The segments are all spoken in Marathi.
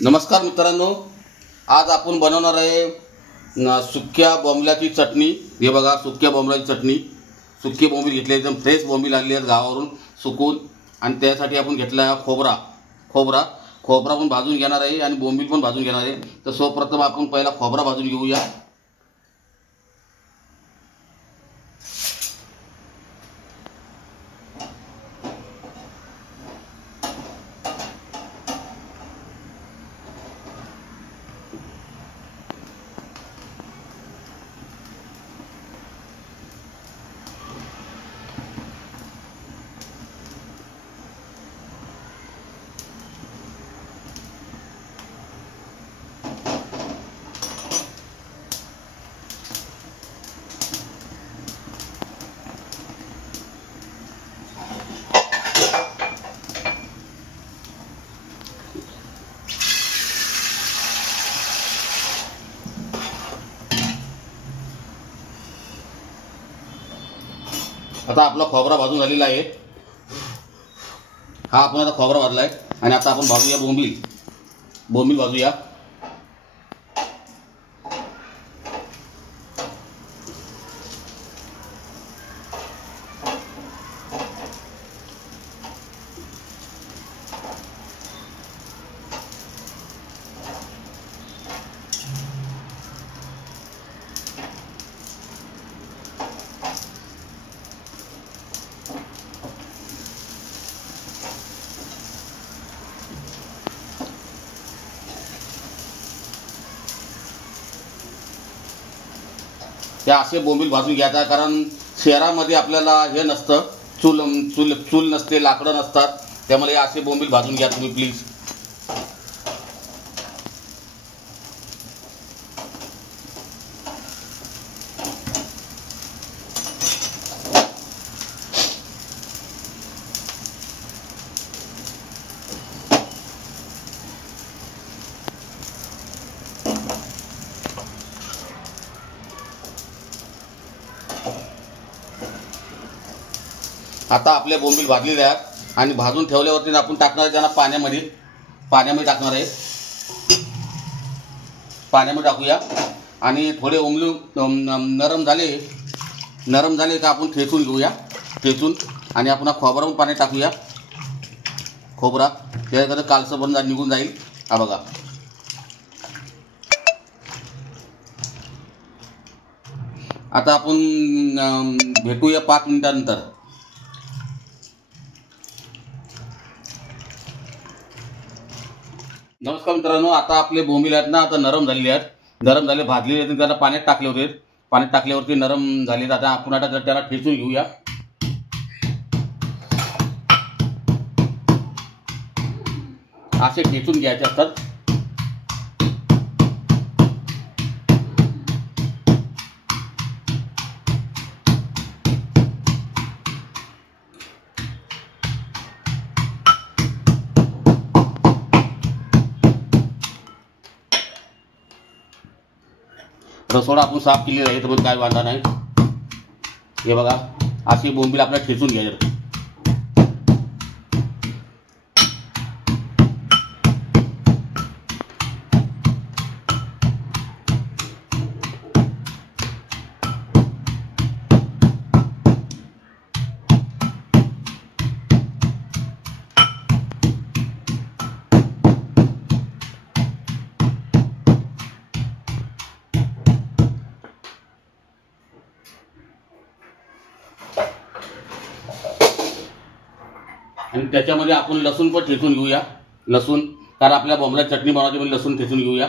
नमस्कार मित्रांनो, आज आपण बनवणार आहे सुक्या बोंबलाची चटणी। हे बघा, सुक्या बोंबलाची चटणी। सुके बोंबील घेतले, एकदम फ्रेश बोंबील आणले आहेत गावावरून सुकून, आणि त्यासाठी आपण घेतला खोबरा पण भाजून घेणार आहे आणि बोंबील पण भाजून घेणार आहे। तर सर्वप्रथम आपण पहिला खोबरा भाजून घेऊया। आता आपला खोबरा भाजून झालेला आहे। हा आपण आता खोबरा भाजलाय आणि आता आपण भाजूया बोंबील भाजूया। हे असे बोंबील भाजून घ्यायचा, कारण शहरामध्ये आपल्याला हे नसतं, चूल नसते, लाकडं नसतात, त्यामुळे असे बोंबील भाजून घ्या तुम्ही प्लीज। आता आपले बोंबील भाजलेले आहेत आणि भाजून ठेवल्यावरती आपण टाकणार आहे त्यांना पाण्यामध्ये टाकणार आहे। पाण्यामध्ये टाकूया आणि थोडे नरम झाले का आपण ठेचून घेऊया, आणि आपण खोबरा पण पाण्यात टाकूया। खोबरा त्याच्याकडे कालसर पण निघून जाईल। हा बघा, आता आपण भेटूया 5 मिनिटांनंतर। नमस्कार मित्रांनो, आता आपले बोंबील आहेत ना, आता नरम झालेले भाजलेले आहेत, त्याला पाण्यात टाकले होते। पाण्यात टाकल्यावरती नरम झाले। आता आपण आता त्याला ठेचून घेऊया। असे ठेचून घ्यायचे असतात। रसोडा आपण साफ केलेला आहे, तर काय वांधा नाही। हे बघा, अशी बोंबील आपल्याला ठेचून घ्यायचे। आणि त्याच्यामध्ये आपण लसूण पण ठेचून घेऊया। कारण आपल्या बोंबला चटणी बनवायची, म्हणजे लसूण ठेचून घेऊया।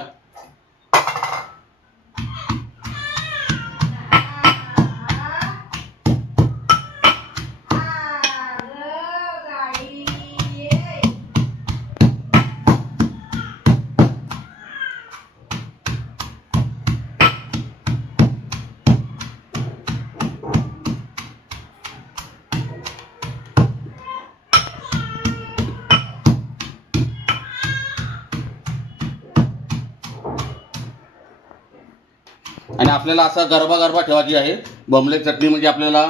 आणि आपल्याला असा गरबा ठेवायची आहे। बोंबलाची चटणी म्हणजे आपल्याला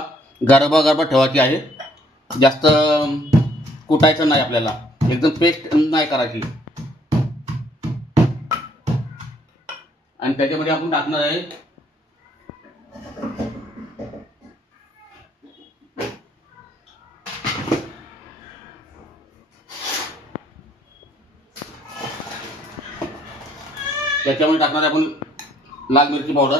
गरबा ठेवायची आहे, जास्त कुटायचं नाही आपल्याला, एकदम पेस्ट नाही करायची। आणि त्याच्यामध्ये आपण टाकणार आहे आपण लाल मिरची पावडर,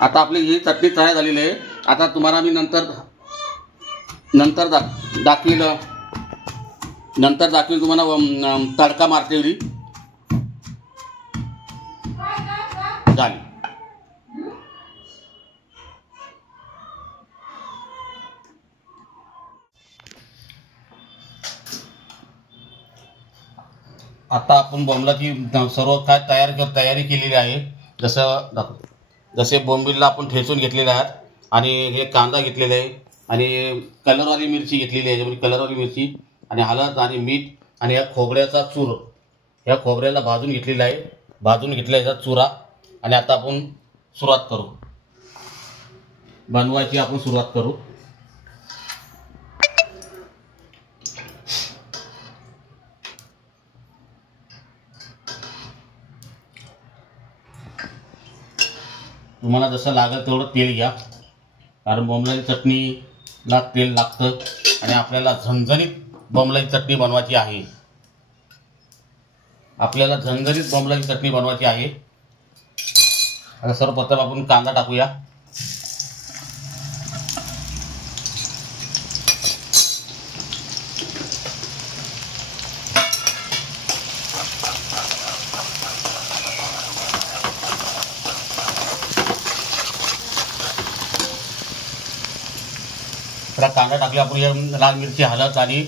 आता आपली ही चटणी तयार झालेली आहे। आता तुम्हाला मी नंतर दाखवील तुम्हाला तडका मारते वेळी झाली। आता आपण बोंबलाची सर्व काय तयारी केलेली आहे। जसे बोंबीलला आपण ठेचून घेतलेले आहेत आणि हे कांदा घेतलेला आहे आणि कलरवाली मिरची घेतलेली आहे, म्हणजे कलरवाली मिरची आणि हळद आणि मीठ आणि या खोबऱ्याचा चूर, या खोबऱ्याला भाजून घेतलेला आहे, भाजून घेतल्याचा चुरा। आणि आता आपण सुरुवात करू, बनवायची आपण सुरुवात करू। तुम्हाला जसं लागेल तेवढं तेल घ्या, कारण बोंबलाची चटणीला तेल लागतं आणि आपल्याला झणझणीत बोंबलाची चटणी बनवायची आहे। आता सर्वप्रथम आपण कांदा टाकूया, कांदा टाकले आपण लाल मिरची, हळद आणि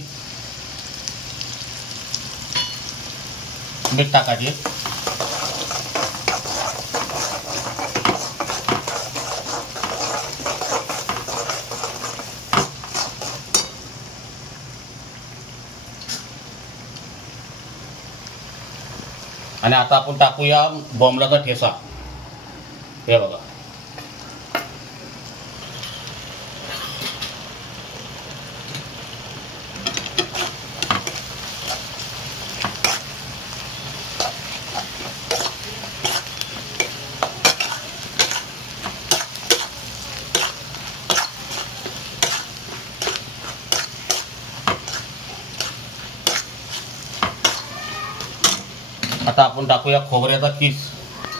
मीठ टाकायचे। आणि आता आपण टाकूया बोंबलाचा ठेचा, हे बघा। आता आपण टाकूया खोबऱ्याचा किस,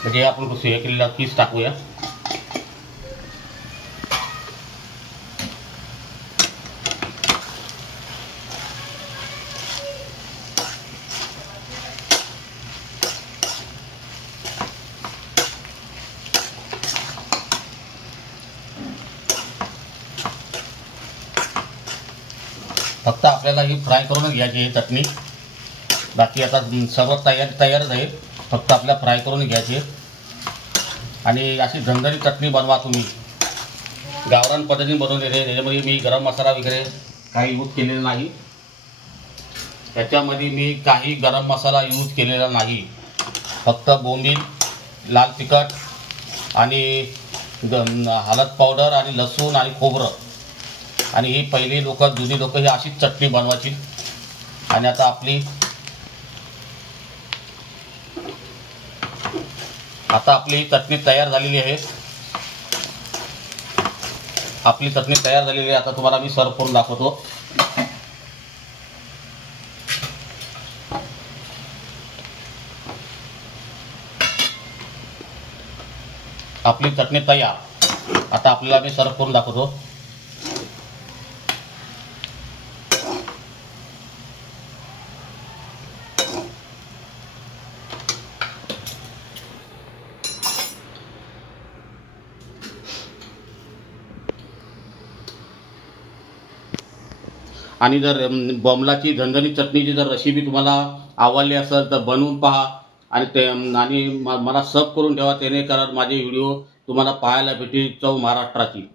म्हणजे आपण हे केलेला किस टाकूया। फक्त आपल्याला ही फ्राय करूनच घ्यायची आहे चटणी, बाकी आता सर्व तयारच आहे, फक्त आपल्याला फ्राय करून घ्यायचे। आणि अशी झणझणीत चटणी बनवा तुम्ही, गावरान पद्धतीने बनवलेली आहे। त्याच्यामध्ये मी गरम मसाला वगैरे काही यूज केलेला नाही, त्याच्यामध्ये मी काही गरम मसाला यूज केलेला नाही, फक्त बोंबील, लाल तिखट आणि हळद पावडर आणि लसूण आणि खोबरं, आणि ही पहिली जुनी लोक ही अशीच चटणी बनवायची। आणि आता आपली चटणी तयार झालेली आहे, आता तुम्हाला मी सर्व करून दाखवतो। आपली चटणी तयार, आता आपल्याला मी सर्व करून दाखवतो। आणि जर बोंबलाची झणझणीत चटणीची जर रेसिपी तुम्हाला आवडली असेल तर बनवून पहा आणि मला सर्व करून ठेवा, जेणेकरून माझे व्हिडिओ तुम्हाला पाहायला भेटतील चव महाराष्ट्राची।